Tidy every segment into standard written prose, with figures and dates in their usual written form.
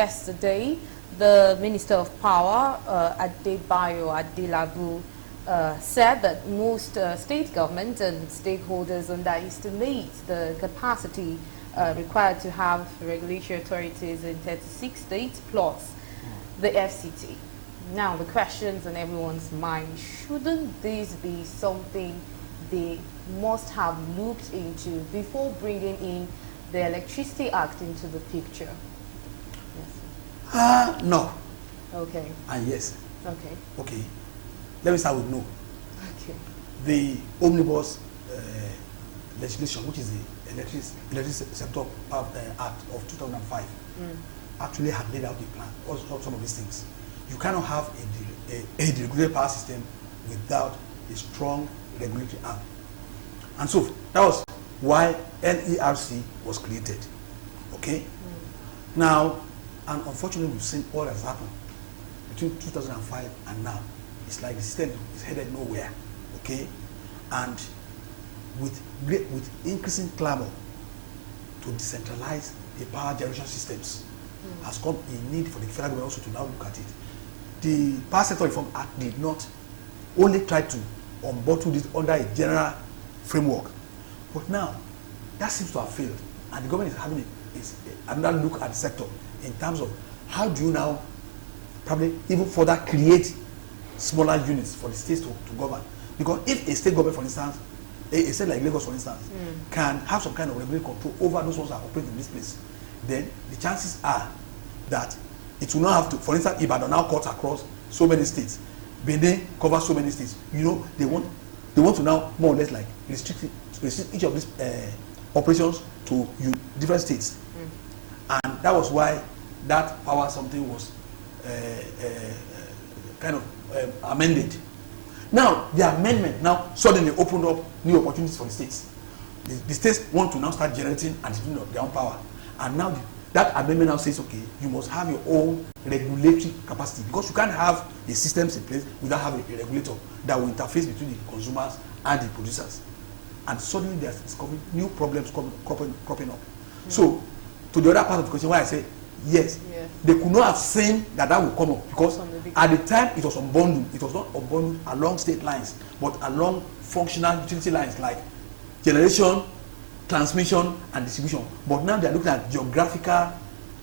Yesterday, the Minister of Power, Adebayo Adelabu, said that most state governments and stakeholders underestimate the capacity required to have regulatory authorities in 36 states plus the FCT. Now, the questions on everyone's mind, shouldn't this be something they must have looked into before bringing in the Electricity Act into the picture? No. Okay. And yes. Okay. Okay. Let me start with no. Okay. The omnibus legislation, which is the Electricity Sector Act of 2005, actually had laid out a plan, also some of these things. You cannot have a deregulated power system without a strong regulatory arm. And so that was why NERC was created. Okay? Now, and unfortunately, we've seen all that has happened between 2005 and now. It's like the system is headed nowhere, okay? And with increasing clamor to decentralize the power generation systems, has come a need for the federal government also to now look at it. The Power Sector Reform Act did not only try to unbottle this under a general framework, but now that seems to have failed, and the government is having another look at the sector in terms of how do you now probably even further create smaller units for the states to govern. Because if a state government, for instance, a state like Lagos, for instance, can have some kind of regulatory control over those ones that operate in this place, then the chances are that it will not have to, for instance, Ibadan now cuts across so many states, Benin covers so many states. You know, they want to now more or less like restrict each of these operations to different states. And that was why that power something was kind of amended. Now, the amendment now suddenly opened up new opportunities for the states. The states want to now start generating and distributing their own power. And now that amendment now says, okay, you must have your own regulatory capacity, because you can't have the systems in place without having a regulator that will interface between the consumers and the producers. And suddenly there's discovering new problems cropping up. So, to the other part of the question, why I say yes, they could not have seen that would come up, because at the time it was unbundled. It was not unbundled along state lines, but along functional utility lines like generation, transmission, and distribution. But now they are looking at geographical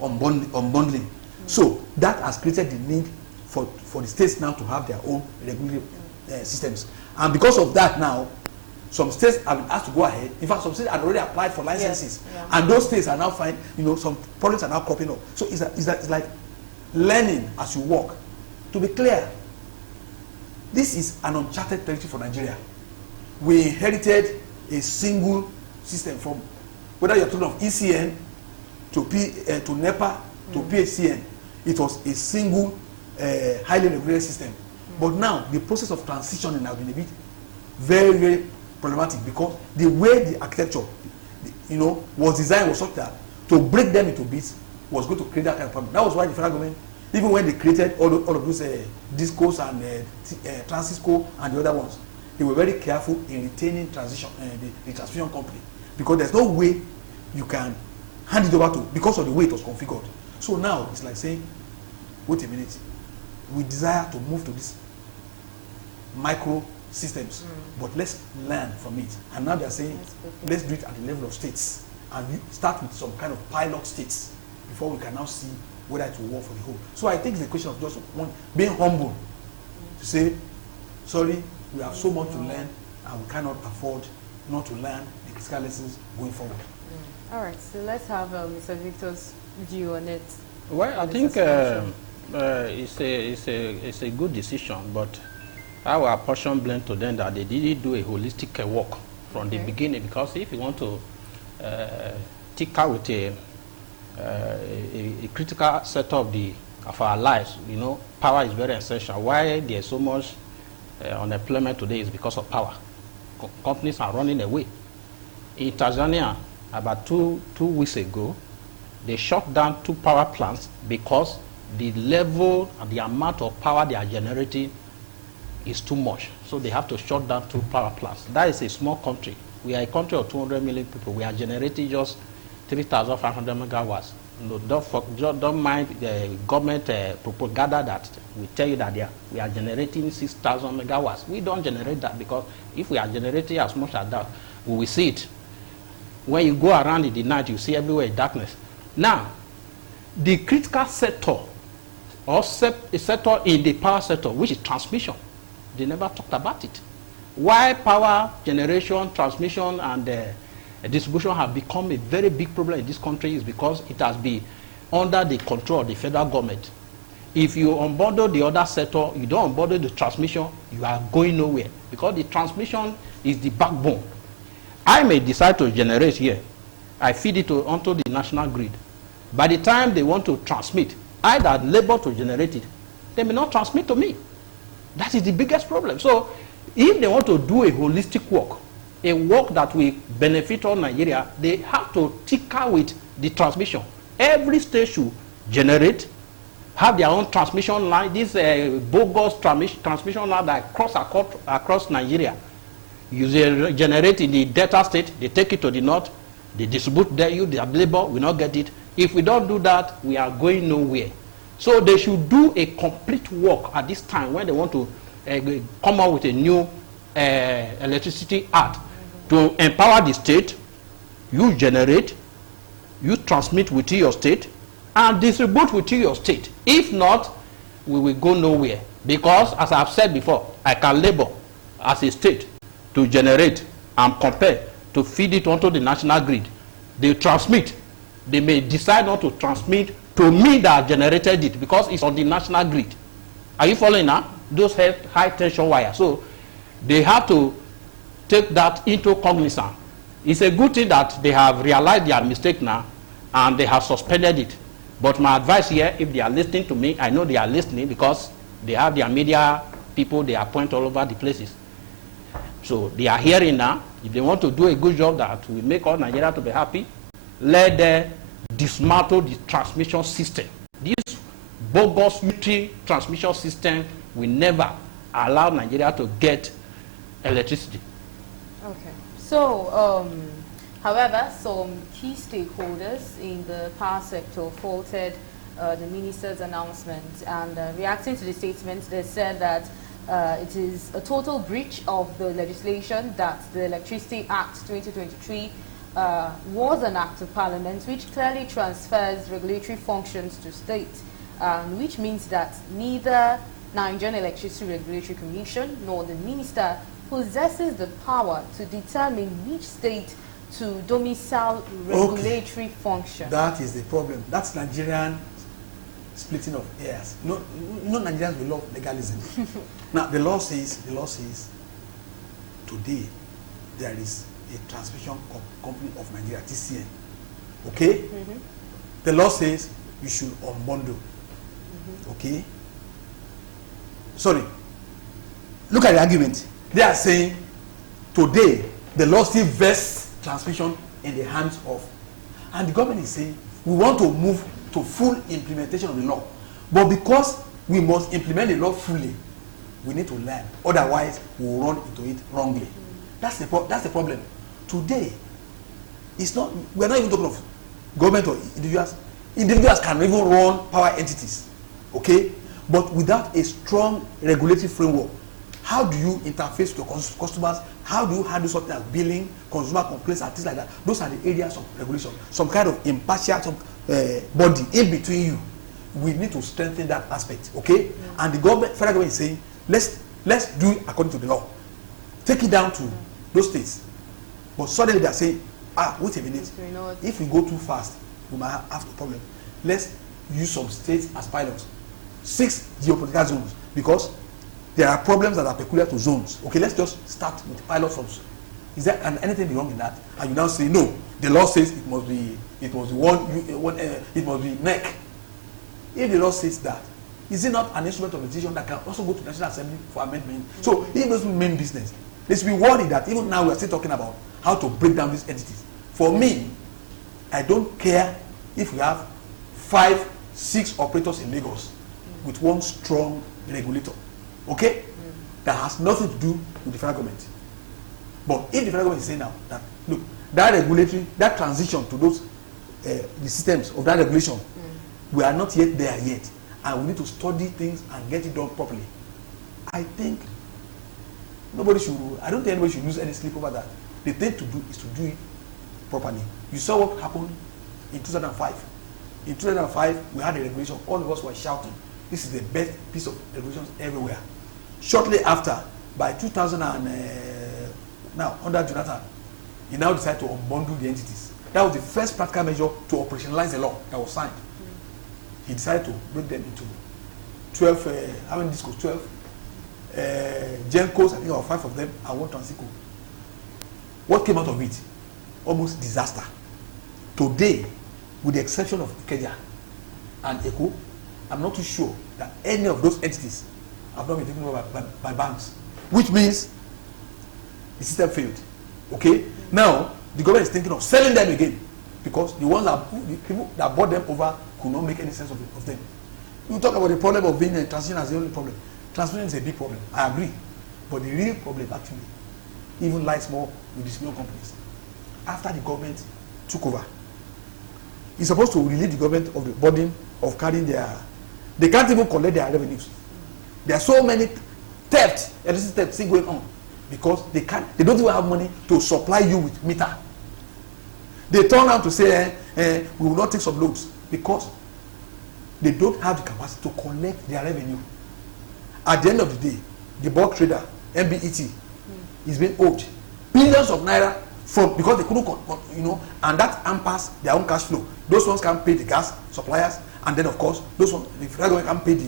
unbundling. So that has created the need for the states now to have their own regulatory systems. And because of that now, some states have been asked to go ahead. In fact, some states had already applied for licenses, and those states are now finding, some problems are now cropping up. So it's like learning as you walk. To be clear, this is an uncharted territory for Nigeria. We inherited a single system from, whether you're talking of ECN to NEPA to PHCN, it was a single highly regulated system. But now the process of transitioning has been a bit very, very problematic, because the way the architecture was designed was such that to break them into bits was going to create that kind of problem. That was why the federal government, even when they created all of those DISCOs and Transisco and the other ones, they were very careful in retaining the transmission company, because there's no way you can hand it over to, because of the way it was configured. So now it's like saying, wait a minute, we desire to move to this micro systems, but let's learn from it. And now they're saying, let's do it at the level of states, and we start with some kind of pilot states before we can now see whether it will work for the whole. So I think it's a question of just being humble to say, sorry, we have so much to learn, and we cannot afford not to learn the critical lessons going forward. All right, so let's have Mr. Victor's view on it. Well, I think it's a good decision, but I will apportion blame to them that they didn't do a holistic work from the beginning, because if you want to tinker with a critical set of our lives, power is very essential. Why there's so much unemployment today is because of power. Companies are running away. In Tanzania, about two weeks ago, they shut down 2 power plants because the level and the amount of power they are generating is too much. So they have to shut down 2 power plants. That is a small country. We are a country of 200 million people. We are generating just 3,500 megawatts. No, don't mind the government propaganda that we tell you that we are generating 6,000 megawatts. We don't generate that, because if we are generating as much as that, we will see it. When you go around in the night, you see everywhere darkness. Now, the critical sector, or a sector in the power sector, which is transmission, they never talked about it. Why power generation, transmission, and distribution have become a very big problem in this country is because it has been under the control of the federal government. If you unbundle the other sector, you don't unbundle the transmission, you are going nowhere, because the transmission is the backbone. I may decide to generate here, I feed it onto the national grid. By the time they want to transmit, I that labor to generate it, they may not transmit to me. That is the biggest problem. So if they want to do a holistic work, a work that will benefit all Nigeria, they have to tinker with the transmission. Every state should generate, have their own transmission line. This bogus transmission line that cross across Nigeria. You generate in the Delta state, they take it to the north, they distribute there, their labor will not get it. If we don't do that, we are going nowhere. So they should do a complete work at this time when they want to come up with a new electricity act to empower the state. You generate, you transmit within your state, and distribute within your state. If not, we will go nowhere. Because, as I've said before, I can labor as a state to generate and compare to feed it onto the national grid. They transmit. They may decide not to transmit to me that generated it, because it's on the national grid. Are you following now? Those have high tension wires. So they have to take that into cognizance. It's a good thing that they have realized their mistake now and they have suspended it. But my advice here, if they are listening to me, I know they are listening because they have their media people, they appoint all over the places. So they are hearing now. If they want to do a good job that will make all Nigeria to be happy, let them dismantle the transmission system. This bogus military transmission system will never allow Nigeria to get electricity. Okay. So, however, some key stakeholders in the power sector faulted the minister's announcement, and reacting to the statement, they said that it is a total breach of the legislation that the Electricity Act 2023 was an act of parliament which clearly transfers regulatory functions to states, which means that neither Nigerian Electricity Regulatory Commission nor the minister possesses the power to determine which state to domicile regulatory function. That is the problem. That's Nigerian splitting of hairs. No, Nigerians will love legalism. Now the law says today there is a transmission company of Nigeria, TCN. Okay? The law says you should unbundle. Okay? Sorry. Look at the argument. They are saying today the law still vests transmission in the hands of, and the government is saying we want to move to full implementation of the law, but because we must implement the law fully, we need to learn, otherwise we will run into it wrongly. That's the problem. Today, it's not, we're not even talking of government or individuals. Individuals can even run power entities, okay? But without a strong regulatory framework, how do you interface with your customers? How do you handle something like billing, consumer complaints, and things like that? Those are the areas of regulation. Some kind of impartial body in between you. We need to strengthen that aspect, okay? And the government, federal government is saying, let's do it according to the law. Take it down to those states. But suddenly they are saying, wait a minute. If we go too fast, we might have a problem. Let's use some states as pilots. 6 geopolitical zones, because there are problems that are peculiar to zones. Okay, let's just start with pilot zones. Is there anything wrong in that? And you now say no. The law says it must be NEC. If the law says that, is it not an instrument of decision that can also go to National Assembly for amendment? So if those main business, they should be worried that even now we are still talking about how to break down these entities. For me, I don't care if we have 5, 6 operators in Lagos with one strong regulator. Okay? That has nothing to do with the federal government. But if the federal government is saying now that, look, that regulatory, that transition to those the systems of that regulation. We are not yet there yet, and we need to study things and get it done properly. I think nobody should. I don't think anybody should lose any sleep over that. The thing to do is to do it properly. You saw what happened in 2005. In 2005, we had a regulation. All of us were shouting, "This is the best piece of regulations everywhere." Shortly after, by 2000 now under Jonathan, he now decided to unbundle the entities. That was the first practical measure to operationalize the law that was signed. He decided to break them into 12, how many discos? 12 Gencos, I think there were 5 of them, and 1 Transico. What came out of it? Almost disaster. Today, with the exception of Ikeja and Eko, I'm not too sure that any of those entities have not been taken over by banks, which means the system failed. Okay? Now, the government is thinking of selling them again because the people that bought them over could not make any sense of them. You talk about the problem of being a transition as the only problem. Transition is a big problem. I agree. But the real problem actually even lies more with the small companies. After the government took over, it's supposed to relieve the government of the burden of carrying they can't even collect their revenues. There are so many thefts, electricity theft still going on because they don't even have money to supply you with meter. They turn around to say, we will not take some loads because they don't have the capacity to collect their revenue. At the end of the day, the bulk trader, MBET, is being owed billions of naira because they couldn't, and that hampers their own cash flow. Those ones can pay the gas suppliers, and then of course, those ones, the federal government can pay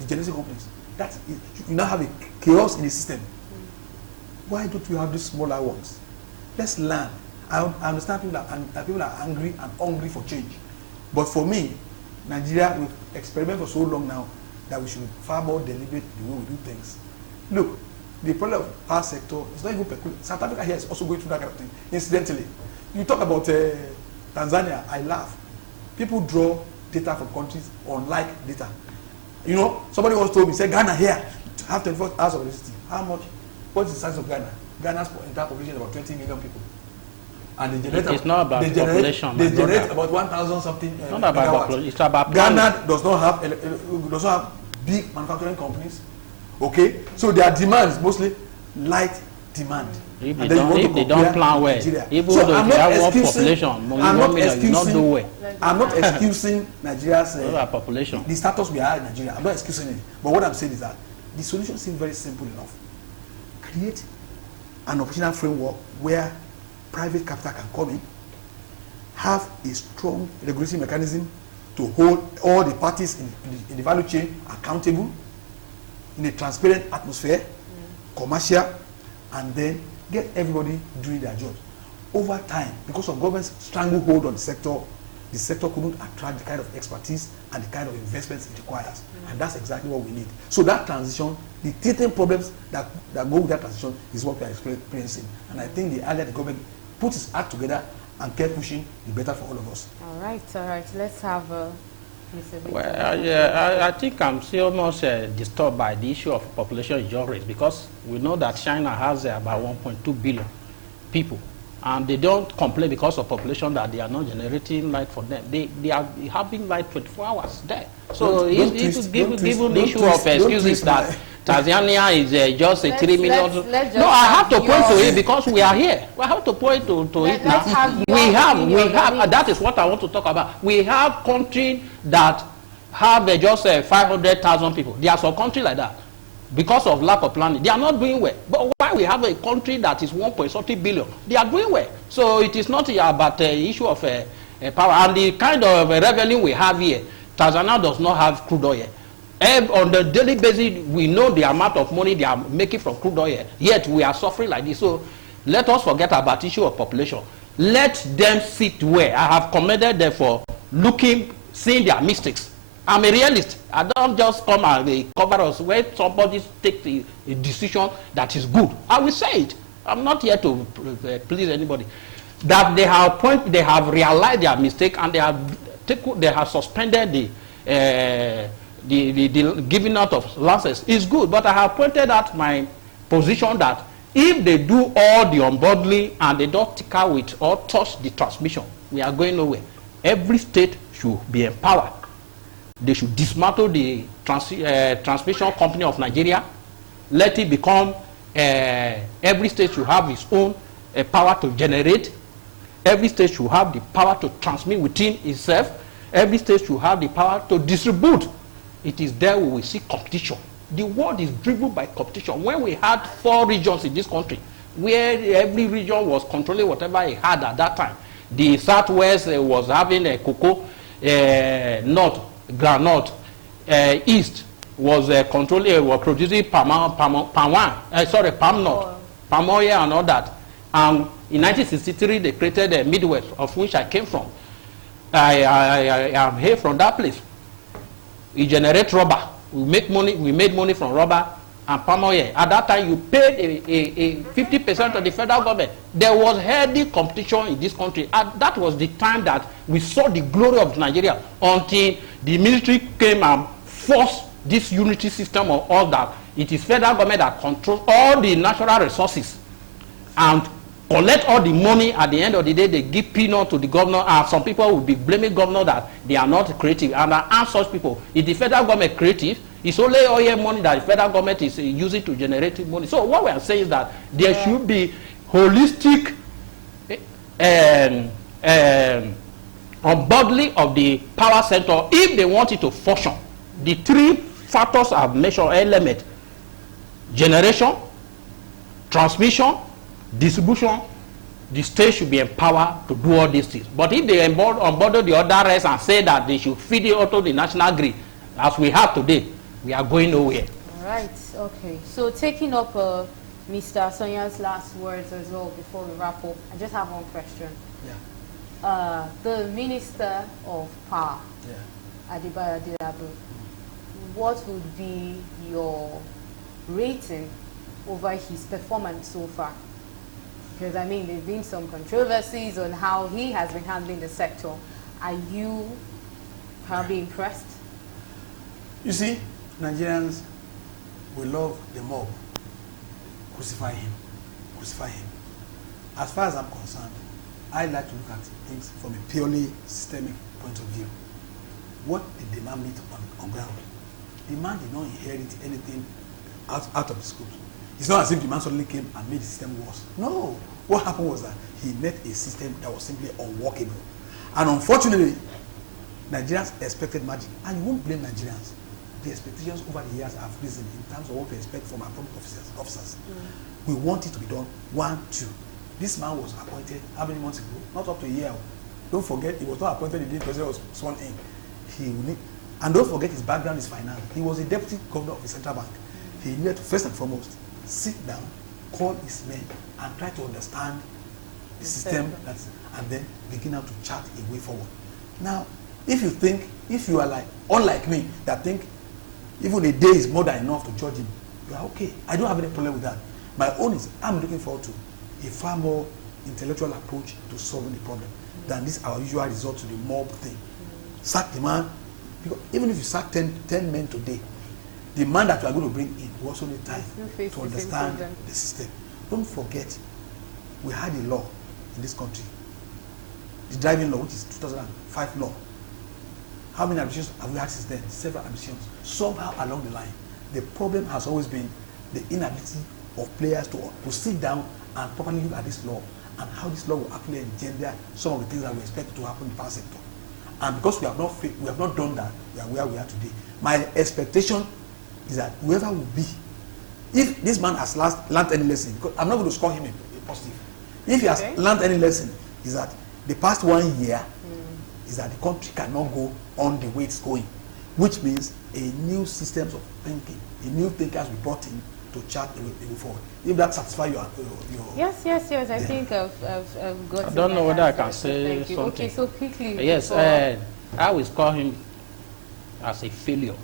the generation companies. You now have a chaos in the system. Why don't we have these smaller ones? Let's learn. I understand people are angry and hungry for change. But for me, Nigeria, we've experimented for so long now that we should be far more deliberate the way we do things. Look, the problem of our sector is not even peculiar. South Africa here is also going through that kind of thing. Incidentally, you talk about Tanzania, I laugh. People draw data from countries unlike data. Somebody once told me, say Ghana here have 24 hours of electricity. How much? What is the size of Ghana? Ghana's entire population is about 20 million people. And they generate it's not about population. They generate about 1,000 something. It's not about population. It's about Ghana does not have big manufacturing companies. Okay, so their demand is mostly light demand. If they don't plan well, even though they have more population, I'm not excusing Nigeria's population. The status we are in Nigeria. I'm not excusing it. But what I'm saying is that the solution seems very simple enough. Create an operational framework where private capital can come in, have a strong regulatory mechanism to hold all the parties in the value chain accountable in a transparent atmosphere, commercial, and then get everybody doing their jobs. Over time, because of government's stranglehold on the sector couldn't attract the kind of expertise and the kind of investments it requires. And that's exactly what we need. So that transition, the teething problems that go with that transition is what we are experiencing. And I think the earlier the government puts its act together and kept pushing, the better for all of us. All right. Let's have Mr. Well, I think I'm still almost disturbed by the issue of population in your race because we know that China has about 1.2 billion people. And they don't complain because of population that they are not generating light for them. They are having light 24 hours there. So it's given the issue of excuses that Tanzania is just a 3 million. No, I have to point to it because we are here. We have to point to it now. We have. That is what I want to talk about. We have countries that have just 500,000 people. There are some countries like that. Because of lack of planning, they are not doing well. But why we have a country that is 1.something billion, they are doing well. So it is not about the issue of power. And the kind of revenue we have here, Tanzania does not have crude oil. On the daily basis, we know the amount of money they are making from crude oil, yet we are suffering like this. So let us forget about the issue of population. Let them sit where. I have commended them for seeing their mistakes. I'm a realist. I don't just come and cover us when somebody takes a decision that is good. I will say it. I'm not here to please anybody. That they have realized their mistake and they have suspended the giving out of licenses is good. But I have pointed out my position that if they do all the unbundling and they don't tinker with or touch the transmission, we are going nowhere. every state should be empowered. They should dismantle the transmission company of Nigeria. Let it become, every state should have its own power to generate. Every state should have the power to transmit within itself. Every state should have the power to distribute. It is there we will see competition. The world is driven by competition. When we had 4 regions in this country, where every region was controlling whatever it had at that time. The Southwest was having a cocoa, North, groundnut, East was controlling, was producing palm nut, palm oil and all that. And in 1963, they created the Midwest, of which I came from. I am here from that place. We generate rubber. We make money. We made money from rubber and palm oil. At that time, you paid a 50% of the federal government. There was healthy competition in this country. And that was the time that we saw the glory of Nigeria, until the military came and forced this unity system of all that. It is federal government that controls all the natural resources and collect all the money. At the end of the day, they give peanut to the governor, and some people will be blaming governor that they are not creative. And I ask such people, is the federal government creative? It's only oil money that the federal government is using to generate money. So what we are saying is that there should be holistic unbundling of the power center if they want it to function. The 3 factors I've mentioned, element: generation, transmission, distribution. The state should be empowered to do all these things. But if they unbundle the other rest and say that they should feed it onto the national grid, as we have today, we are going nowhere. All right, okay. So taking up Mr. Sonya's last words as well before we wrap up, I just have one question. Yeah. The Minister of Power, Adebayo Adelabu, what would be your rating over his performance so far? Because, I mean, there have been some controversies on how he has been handling the sector. Are you probably impressed? You see, Nigerians, we love the mob. Crucify him. Crucify him. As far as I'm concerned, I like to look at things from a purely systemic point of view. What did the man meet on ground? The man did not inherit anything out of the schools. It's not as if the man suddenly came and made the system worse. No. What happened was that he met a system that was simply unworkable. And unfortunately, Nigerians expected magic. And you won't blame Nigerians. The expectations over the years have risen in terms of what we expect from our public officers. We want it to be done. 1, 2. This man was appointed how many months ago? Not up to a year. Don't forget, he was not appointed the day the president was sworn in. And don't forget, his background is finance. He was a deputy governor of the central bank. He needed to first and foremost sit down, call his men, and try to understand the system, and then begin now to chart a way forward. Now, if you are unlike me, that think even a day is more than enough to judge him, you are okay. I don't have any problem with that. My own is, I'm looking forward to a far more intellectual approach to solving the problem than this our usual resort to the mob thing. Sack the man, because even if you sack 10 men today, the man that you are going to bring in will also need time to understand the system. Don't forget, we had a law in this country, the driving law, which is 2005 law. How many ambitions have we had since then? Several ambitions. Somehow along the line, the problem has always been the inability of players to sit down and properly look at this law and how this law will actually engender some of the things that we expect to happen in the power sector. And because we have not done that, we are where we are today. My expectation is that whoever will be, if this man has learned any lesson, because I'm not going to score him a positive. If he has learned any lesson, is that the past 1 year is that the country cannot go on the way it's going, which means a new systems of thinking, a new thinkers we brought in to chart a way forward. If that satisfies your yes. I think I've got. I don't know whether I can say something. Okay, so quickly. Yes, I will score him as a failure.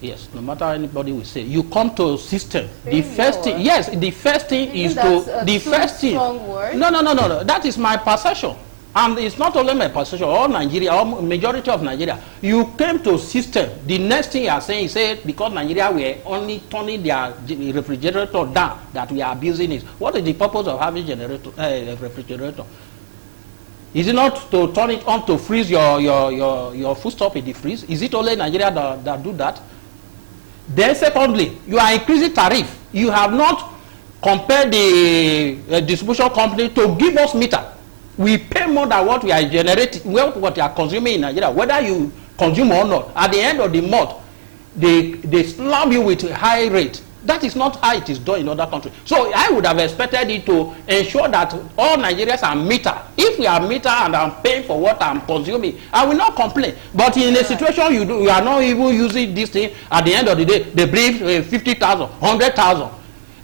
Yes, no matter anybody will say, you come to a system. Failure. The first thing, yes, the first thing is to the first thing. No. That is my perception. And it's not only my perception, all Nigeria, all majority of Nigeria. You came to a system. The next thing you are saying is because Nigeria were only turning their refrigerator down, that we are abusing it. What is the purpose of having refrigerator? Is it not to turn it on to freeze your foodstuff in the freeze? Is it only Nigeria that do that? Then secondly, you are increasing tariff. You have not compared the distribution company to give us meter. We pay more than what we are generating, what we are consuming in Nigeria, whether you consume or not. At the end of the month, they slap you with a high rate. That is not how it is done in other countries. So I would have expected it to ensure that all Nigerians are meter. If we are meter and I'm paying for what I'm consuming, I will not complain. But in a situation you are not even using this thing, at the end of the day, they bring 50,000, 100,000.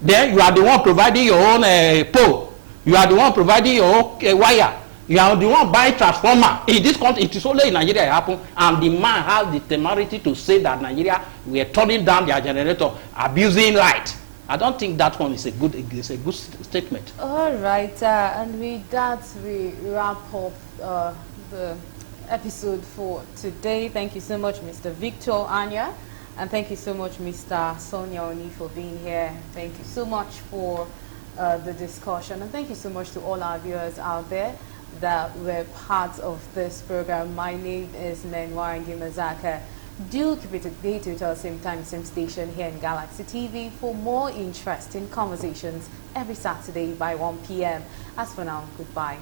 Then you are the one providing your own pole. You are the one providing your own wire. You are the one buying transformer. In this country, it is only in Nigeria it happens, and the man has the temerity to say that Nigeria, we are turning down their generator, abusing light. I don't think that one is a good statement. All right, and with that, we wrap up the episode for today. Thank you so much, Mr. Victor Anya, and thank you so much, Mr. Sonia Oni, for being here. Thank you so much for the discussion, and thank you so much to all our viewers out there that were part of this program. My name is Menwarangi Mazaka. Do keep it updated at the same time, same station here in Galaxy TV for more interesting conversations every Saturday by 1 p.m. As for now, goodbye.